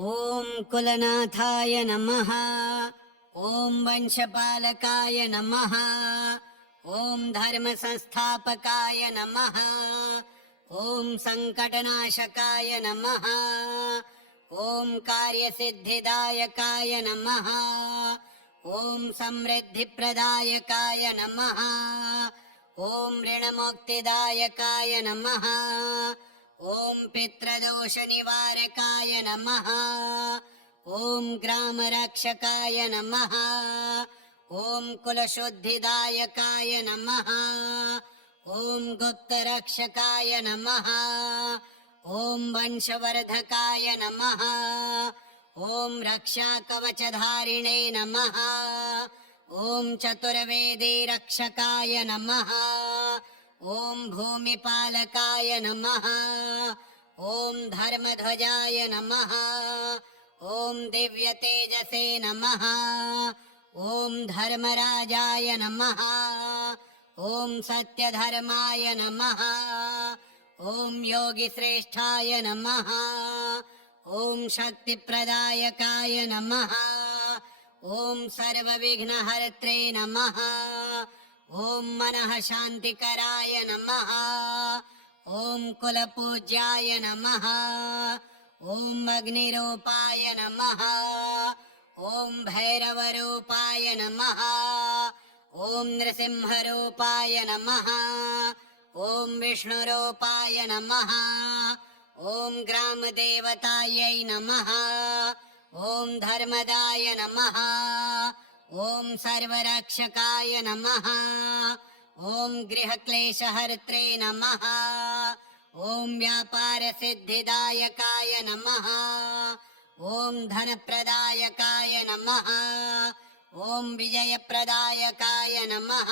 ॐ कुलनाथाय नमः। ॐ वंशपालकाय नमः। ॐ धर्मसंस्थापकाय नमः। ॐ सङ्कटनाशकाय नमः। ॐ कार्यसिद्धिदायकाय नमः। ॐ समृद्धिप्रदायकाय नमः। ॐ ऋणमुक्तिदायकाय नमः। ॐ पितृदोषनिवारकाय नमः। ॐ ग्रामरक्षकाय नमः। ॐ कुलशुद्धिदायकाय नमः। ॐ गुप्तरक्षकाय नमः। ॐ वंशवर्धकाय नमः। ॐ रक्षाकवचधारिणे नमः। ॐ चतुर्वेदी रक्षकाय नमः। ॐ भूमिपालकाय नमः। ॐ धर्मध्वजाय नमः। ॐ दिव्यतेजसे नमः। ॐ धर्मराजाय नमः। ॐ सत्यधर्माय नमः। ॐ योगिश्रेष्ठाय नमः। ॐ शक्तिप्रदायकाय नमः। ॐ सर्वविघ्नहर्त्रे नमः। ॐ मनः शान्तिकराय नमः। ॐ कुलपूज्याय नमः। ॐ अग्निरूपाय नमः। ॐ भैरवरूपाय नमः। ॐ नृसिंहरूपाय नमः। ॐ विष्णुरूपाय नमः। ॐ ग्रामदेवतायै नमः। ॐ धर्मदाय नमः। ॐ सर्वरक्षकाय नमः। ॐ गृहक्लेशहर्त्रे नमः। ॐ व्यापारसिद्धिदायकाय नमः। ॐ धनप्रदायकाय नमः। ॐ विजयप्रदायकाय नमः।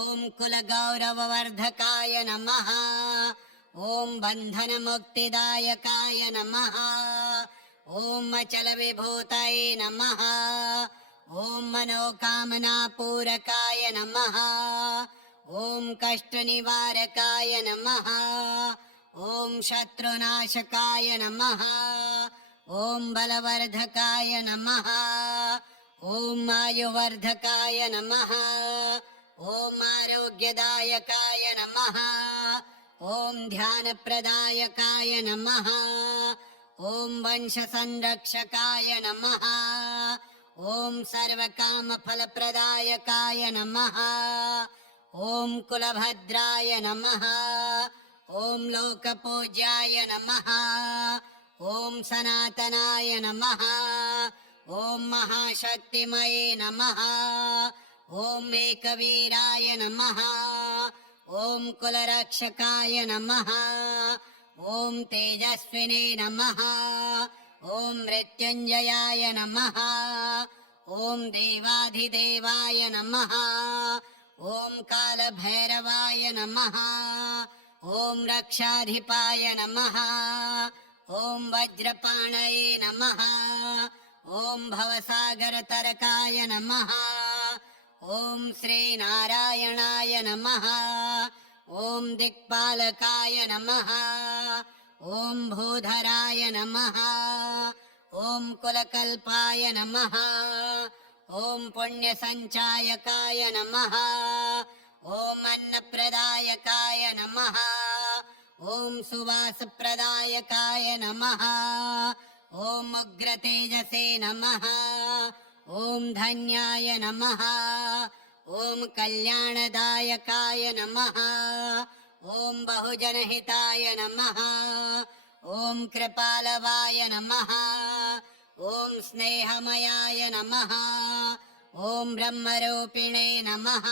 ॐ कुलगौरववर्धकाय नमः। ॐ बन्धनमुक्तिदायकाय नमः। ॐ अचलविभूतये नमः। ॐ मनोकामनापूरकाय नमः। ॐ कष्टनिवारकाय नमः। ॐ शत्रुनाशकाय नमः। ॐ बलवर्धकाय नमः। ॐ आयुवर्धकाय नमः। ॐ आरोग्यदायकाय नमः। ॐ ध्यानप्रदायकाय नमः। ॐ वंशसंरक्षकाय नमः। ॐ सर्वकामफलप्रदायकाय नमः। ॐ कुलभद्राय नमः। ॐ लोकपूज्याय नमः। ॐ सनातनाय नमः। ॐ महाशक्तिमये नमः। ॐ एकवीराय नमः। ॐ कुलरक्षकाय नमः। ॐ तेजस्विने नमः। ॐ मृत्युञ्जयाय नमः। ॐ देवाधिदेवाय नमः। ॐ कालभैरवाय नमः। ॐ रक्षाधिपाय नमः। ॐ वज्रपाणये नमः। ॐ भवसागरतरकाय नमः। ॐ श्रीनारायणाय नमः। ॐ दिक्पालकाय नमः। ॐ भूधराय नमः। ॐ कुलकल्पाय नमः। ॐ पुण्यसञ्चायकाय नमः। ॐ अन्नप्रदायकाय नमः। ॐ सुवासप्रदायकाय नमः। ॐ उग्रतेजसे नमः। ॐ धन्याय नमः। ॐ कल्याणदायकाय नमः। ॐ बहुजनहिताय नमः। ॐ कृपालवाय नमः। ॐ स्नेहमयाय नमः। ॐ ब्रह्मरूपिणे नमः।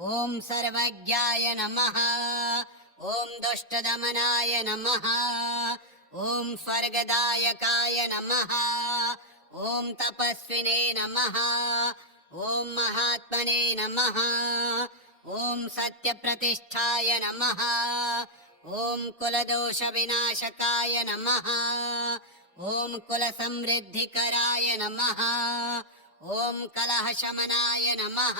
ॐ सर्वज्ञाय नमः। ॐ दुष्टदमनाय नमः। ॐ स्वर्गदायकाय नमः। ॐ तपस्विने नमः। ॐ महात्मने नमः। ॐ सत्यप्रतिष्ठाय नमः। ॐ कुलदोषविनाशकाय नमः। ॐ कुलसमृद्धिकराय नमः। ॐ कलहशमनाय नमः।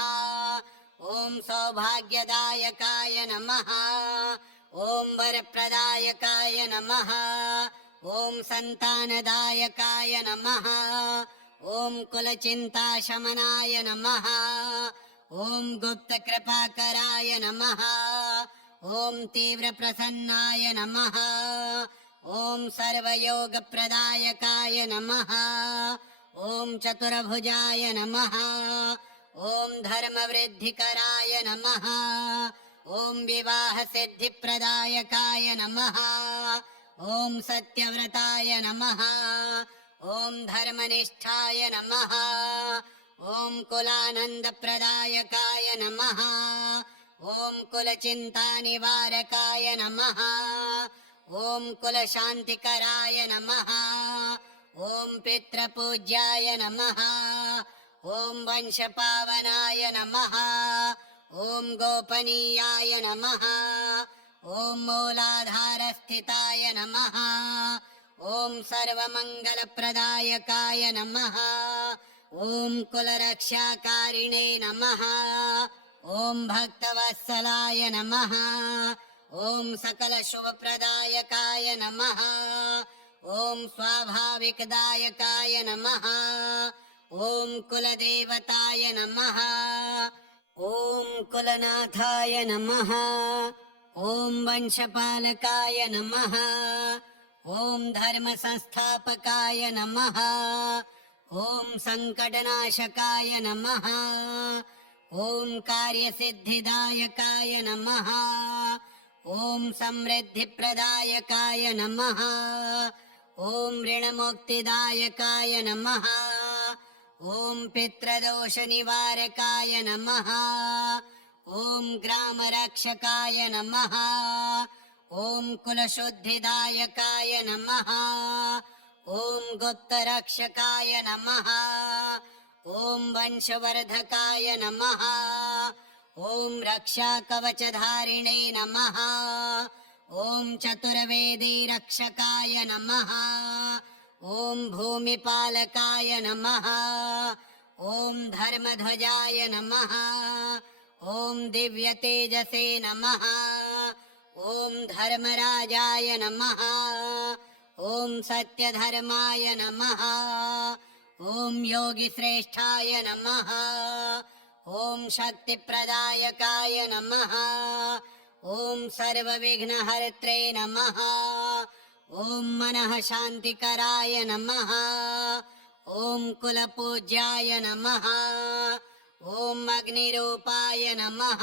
ॐ सौभाग्यदायकाय नमः। ॐ वरप्रदायकाय नमः। ॐ सन्तानदायकाय नमः। ॐ कुलचिन्ताशमनाय नमः। ॐ गुप्तकृपाकराय नमः। ॐ तीव्रप्रसन्नाय नमः। ॐ सर्वयोगप्रदायकाय नमः। ॐ चतुर्भुजाय नमः। ॐ धर्मवृद्धिकराय नमः। ॐ विवाहसिद्धिप्रदायकाय नमः। ॐ सत्यव्रताय नमः। ॐ धर्मनिष्ठाय नमः। ॐ कुलानन्दप्रदायकाय नमः। ॐ कुलचिन्तानिवारकाय नमः। ॐ कुलशान्तिकराय नमः। ॐ पितृपूज्याय नमः। ॐ वंशपावनाय नमः। ॐ गोपनीयाय नमः। ॐ मूलाधारस्थिताय नमः। ॐ सर्वमङ्गलप्रदायकाय नमः। ॐ कुलरक्षाकारिणे नमः। ॐ भक्तवत्सलाय नमः। ॐ सकलशुभप्रदायकाय नमः। ॐ स्वाभाविकदायकाय नमः। ॐ कुलदेवताय नमः। ॐ कुलनाथाय नमः। ॐ वंशपालकाय नमः। ॐ धर्मसंस्थापकाय नमः। ॐ सङ्कटनाशकाय नमः। ॐ कार्यसिद्धिदायकाय नमः। ॐ समृद्धिप्रदायकाय नमः। ॐ ऋणमुक्तिदायकाय नमः। ॐ पितृदोषनिवारकाय नमः। ॐ ग्रामरक्षकाय नमः। ॐ कुलशुद्धिदायकाय नमः। ॐ गुप्तरक्षकाय नमः। ॐ वंशवर्धकाय नमः। ॐ रक्षाकवचधारिणे नमः। ॐ चतुर्वेदी रक्षकाय नमः। ॐ भूमिपालकाय नमः। ॐ धर्मध्वजाय नमः। ॐ दिव्यतेजसे नमः। ॐ धर्मराजाय नमः। ॐ सत्यधर्माय नमः। ॐ योगिश्रेष्ठाय नमः। ॐ शक्तिप्रदायकाय नमः। ॐ सर्वविघ्नहर्त्रे नमः। ॐ मनः शान्तिकराय नमः। ॐ कुलपूज्याय नमः। ॐ अग्निरूपाय नमः।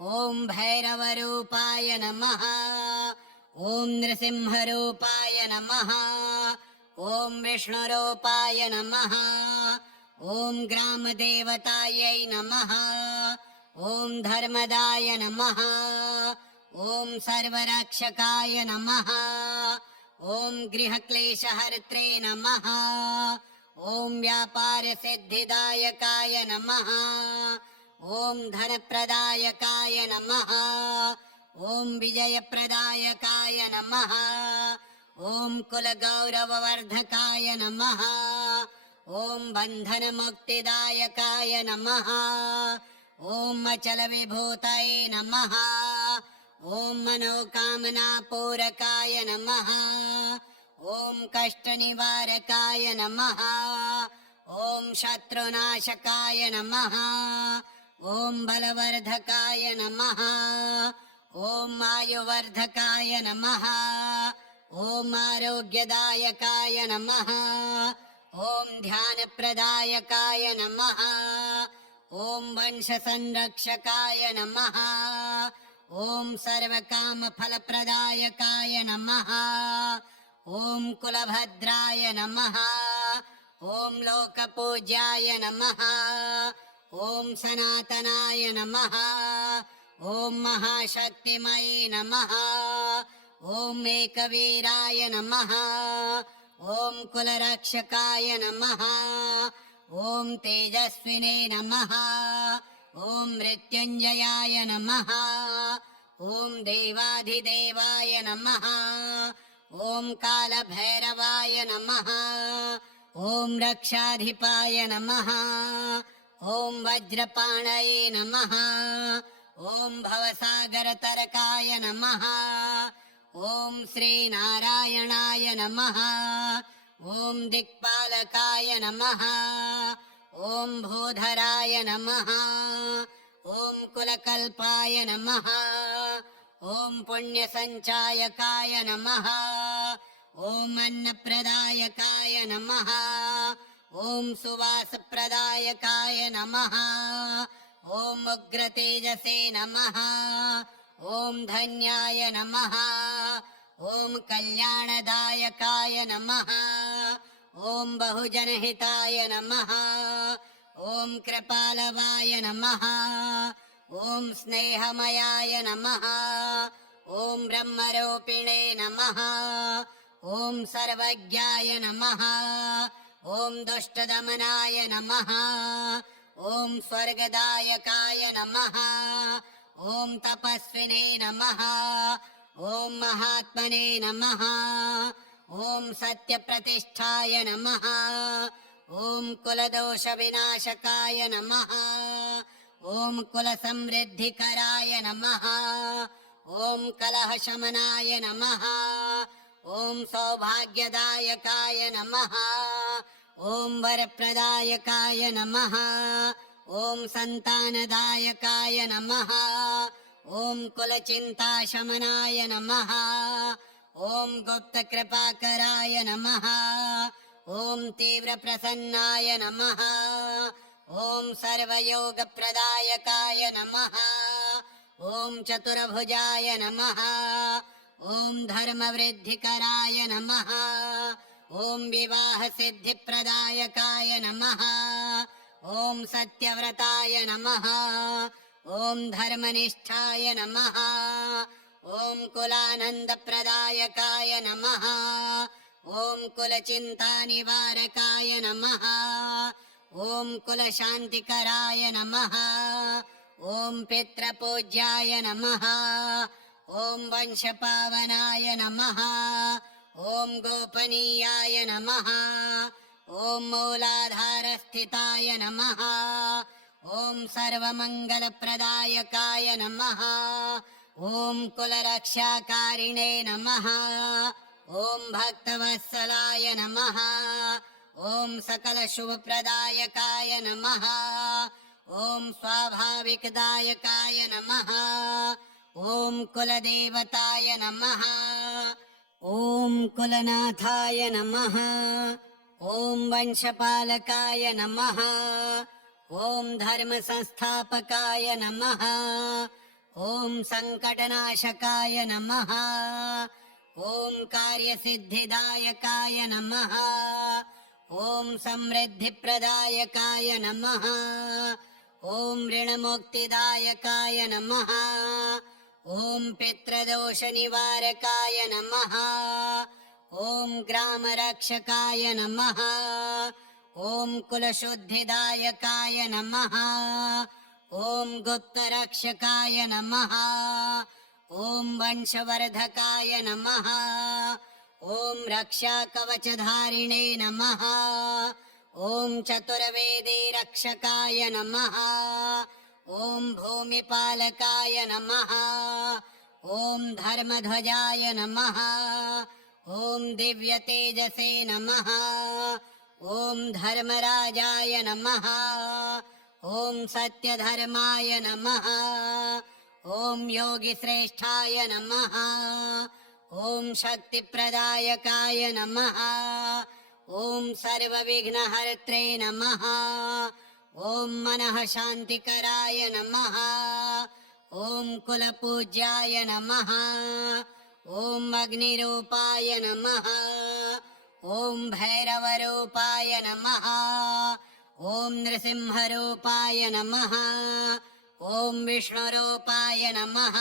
ॐ भैरवरूपाय नमः। ॐ नृसिंहरूपाय नमः। ॐ विष्णुरूपाय नमः। ॐ ग्रामदेवतायै नमः। ॐ धर्मदाय नमः। ॐ सर्वरक्षकाय नमः। ॐ गृहक्लेशहर्त्रे नमः। ॐ व्यापारसिद्धिदायकाय नमः। ॐ धनप्रदायकाय नमः। ॐ विजयप्रदायकाय नमः। ॐ कुलगौरववर्धकाय नमः। ॐ बन्धनमुक्तिदायकाय नमः। ॐ अचलविभूतये नमः। ॐ मनोकामनापूरकाय नमः। ॐ कष्टनिवारकाय नमः। ॐ शत्रुनाशकाय नमः। ॐ बलवर्धकाय नमः। ॐ आयुवर्धकाय नमः। ॐ आरोग्यदायकाय नमः। ॐ ध्यानप्रदायकाय नमः। ॐ वंशसंरक्षकाय नमः। ॐ सर्वकामफलप्रदायकाय नमः। ॐ कुलभद्राय नमः। ॐ लोकपूज्याय नमः। ॐ सनातनाय नमः। ॐ महाशक्तिमये नमः। ॐ एकवीराय नमः। ॐ कुलरक्षकाय नमः। ॐ तेजस्विने नमः। ॐ मृत्युञ्जयाय नमः। ॐ देवाधिदेवाय नमः। ॐ कालभैरवाय नमः। ॐ रक्षाधिपाय नमः। ॐ वज्रपाणये नमः। ॐ भवसागरतरकाय नमः। ॐ श्रीनारायणाय नमः। ॐ दिक्पालकाय नमः। ॐ भूधराय नमः। ॐ कुलकल्पाय नमः। ॐ पुण्यसञ्चायकाय नमः। ॐ अन्नप्रदायकाय नमः। ॐ सुवासप्रदायकाय नमः। ॐ उग्रतेजसे नमः। ॐ धन्याय नमः। ॐ कल्याणदायकाय नमः। ॐ बहुजनहिताय नमः। ॐ कृपालवाय नमः। ॐ स्नेहमयाय नमः। ॐ ब्रह्मरूपिणे नमः। ॐ सर्वज्ञाय नमः। ॐ दुष्टदमनाय नमः। ॐ स्वर्गदायकाय नमः। ॐ तपस्विने नमः। ॐ महात्मने नमः। ॐ सत्यप्रतिष्ठाय नमः। ॐ कुलदोषविनाशकाय नमः। ॐ कुलसमृद्धिकराय नमः। ॐ कलहशमनाय नमः। ॐ सौभाग्यदायकाय नमः। ॐ वरप्रदायकाय नमः। ॐ सन्तानदायकाय नमः। ॐ कुलचिन्ताशमनाय नमः। ॐ गुप्तकृपाकराय नमः। ॐ तीव्रप्रसन्नाय नमः। ॐ सर्वयोगप्रदायकाय नमः। ॐ चतुर्भुजाय नमः। ॐ धर्मवृद्धिकराय नमः। ॐ विवाहसिद्धिप्रदायकाय नमः। ॐ सत्यव्रताय नमः। ॐ धर्मनिष्ठाय नमः। ॐ कुलानन्दप्रदायकाय नमः। ॐ कुलचिन्तानिवारकाय नमः। ॐ कुलशान्तिकराय नमः। ॐ पितृपूज्याय नमः। ॐ वंशपावनाय नमः। ॐ गोपनीयाय नमः। ॐ मूलाधारस्थिताय नमः। ॐ सर्वमङ्गलप्रदायकाय नमः। ॐ कुलरक्षाकारिणे नमः। ॐ भक्तवत्सलाय नमः। ॐ सकलशुभप्रदायकाय नमः। ॐ स्वाभाविकदायकाय नमः। ॐ कुलदेवताय नमः। ॐ कुलनाथाय नमः। ॐ वंशपालकाय नमः। ॐ धर्मसंस्थापकाय नमः। ॐ सङ्कटनाशकाय नमः। ॐ कार्यसिद्धिदायकाय नमः। ॐ समृद्धिप्रदायकाय नमः। ॐ ऋणमुक्तिदायकाय नमः। ॐ पितृदोषनिवारकाय नमः। ॐ ग्रामरक्षकाय नमः। ॐ कुलशुद्धिदायकाय नमः। ॐ गुप्तरक्षकाय नमः। ॐ वंशवर्धकाय नमः। ॐ रक्षाकवचधारिणे नमः। ॐ चतुर्वेदी रक्षकाय नमः। ॐ भूमिपालकाय नमः। ॐ धर्मध्वजाय नमः। ॐ दिव्यतेजसे नमः। ॐ धर्मराजाय नमः। ॐ सत्यधर्माय नमः। ॐ योगिश्रेष्ठाय नमः। ॐ शक्तिप्रदायकाय नमः। ॐ सर्वविघ्नहर्त्रे नमः। ॐ मनः शान्तिकराय नमः। ॐ कुलपूज्याय नमः। ॐ अग्निरूपाय नमः। ॐ भैरवरूपाय नमः। ॐ नृसिंहरूपाय नमः। ॐ विष्णुरूपाय नमः।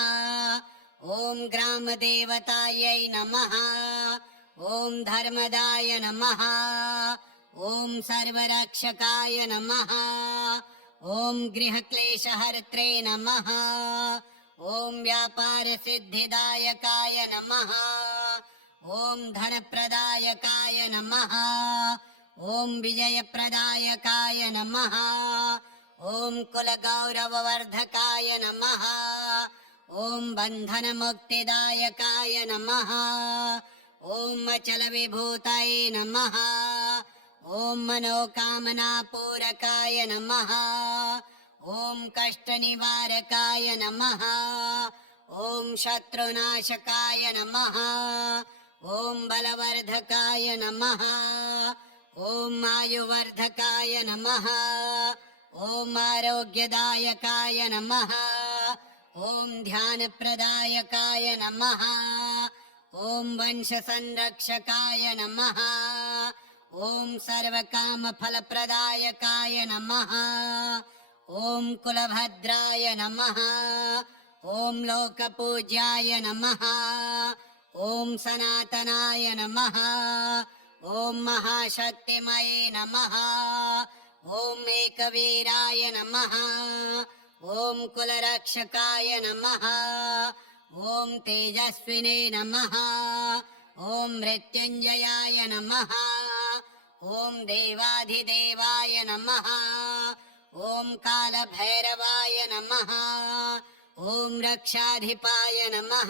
ॐ ग्रामदेवतायै नमः। ॐ धर्मदाय नमः। ॐ सर्वरक्षकाय नमः। ॐ गृहक्लेशहर्त्रे नमः। ॐ व्यापारसिद्धिदायकाय नमः। ॐ धनप्रदायकाय नमः। ॐ विजयप्रदायकाय नमः। ॐ कुलगौरववर्धकाय नमः। ॐ बन्धनमुक्तिदायकाय नमः। ॐ अचलविभूतये नमः। ॐ मनोकामनापूरकाय नमः। ॐ कष्टनिवारकाय नमः। ॐ शत्रुनाशकाय नमः। ॐ बलवर्धकाय नमः। ॐ आयुवर्धकाय नमः। ॐ आरोग्यदायकाय नमः। ॐ ध्यानप्रदायकाय नमः। ॐ वंशसंरक्षकाय नमः। ॐ सर्वकामफलप्रदायकाय नमः। ॐ कुलभद्राय नमः। ॐ लोकपूज्याय नमः। ॐ सनातनाय नमः। ॐ महाशक्तिमये नमः। ॐ एकवीराय नमः। ॐ कुलरक्षकाय नमः। ॐ तेजस्विने नमः। ॐ मृत्युञ्जयाय नमः। ॐ देवाधिदेवाय नमः। ॐ कालभैरवाय नमः। ॐ रक्षाधिपाय नमः।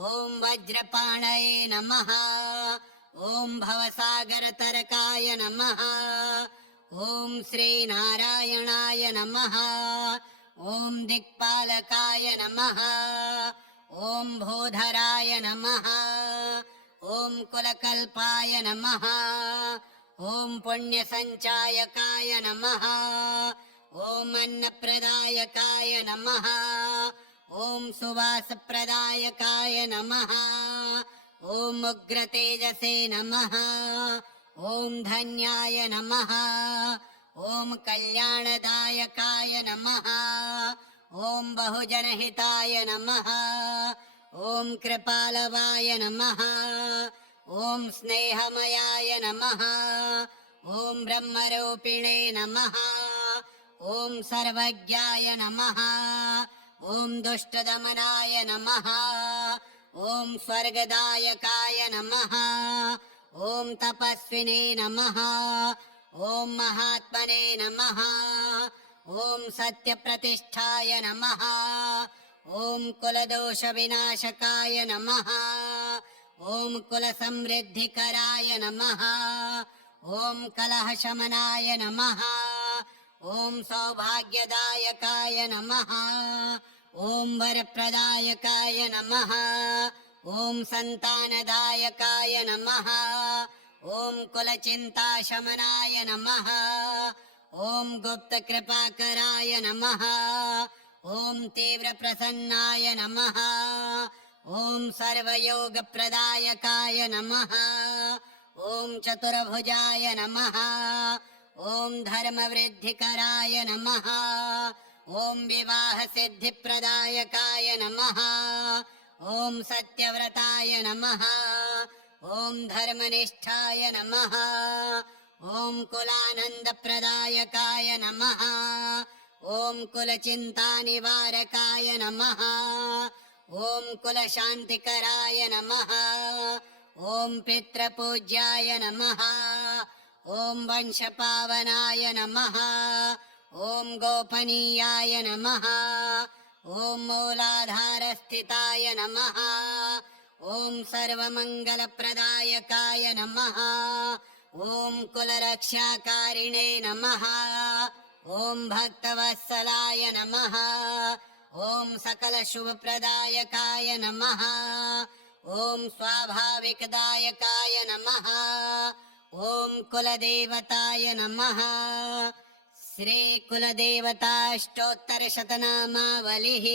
ॐ वज्रपाणये नमः। ॐ भवसागरतरकाय नमः। ॐ श्रीनारायणाय नमः। ॐ दिक्पालकाय नमः। ॐ भूधराय नमः। ॐ कुलकल्पाय नमः। ॐ पुण्यसञ्चायकाय नमः। ॐ अन्नप्रदायकाय नमः। ॐ सुवासप्रदायकाय नमः। ॐ उग्रतेजसे नमः। ॐ धन्याय नमः। ॐ कल्याणदायकाय नमः। ॐ बहुजनहिताय नमः। ॐ कृपालवाय नमः। ॐ स्नेहमयाय नमः। ॐ ब्रह्मरूपिणे नमः। ॐ सर्वज्ञाय नमः। ॐ दुष्टदमनाय नमः। ॐ स्वर्गदायकाय नमः। ॐ तपस्विने नमः। ॐ महात्मने नमः। ॐ सत्यप्रतिष्ठाय नमः। ॐ कुलदोषविनाशकाय नमः। ॐ कुलसमृद्धिकराय नमः। ॐ कलहशमनाय नमः। ॐ सौभाग्यदायकाय नमः। ॐ वरप्रदायकाय नमः। ॐ सन्तानदायकाय नमः। ॐ कुलचिन्ताशमनाय नमः। ॐ गुप्तकृपाकराय नमः। ॐ तीव्रप्रसन्नाय नमः। ॐ सर्वयोगप्रदायकाय नमः। ॐ चतुर्भुजाय नमः। ॐ धर्मवृद्धिकराय नमः। ॐ विवाहसिद्धिप्रदायकाय नमः। ॐ सत्यव्रताय नमः। ॐ धर्मनिष्ठाय नमः। ॐ कुलानन्दप्रदायकाय नमः। ॐ कुलचिन्तानिवारकाय नमः। ॐ कुलशान्तिकराय नमः। ॐ पितृपूज्याय नमः। ॐ वंशपावनाय नमः। ॐ गोपनीयाय नमः। ॐ मूलाधारस्थिताय नमः। ॐ सर्वमङ्गलप्रदायकाय नमः। ॐ कुलरक्षाकारिणे नमः। ॐ भक्तवत्सलाय नमः। ॐ सकलशुभप्रदायकाय नमः। ॐ स्वाभाविकदायकाय नमः। ॐ कुलदेवताय नमः। श्री कुलदेवताष्टोत्तरशतनामावलिः।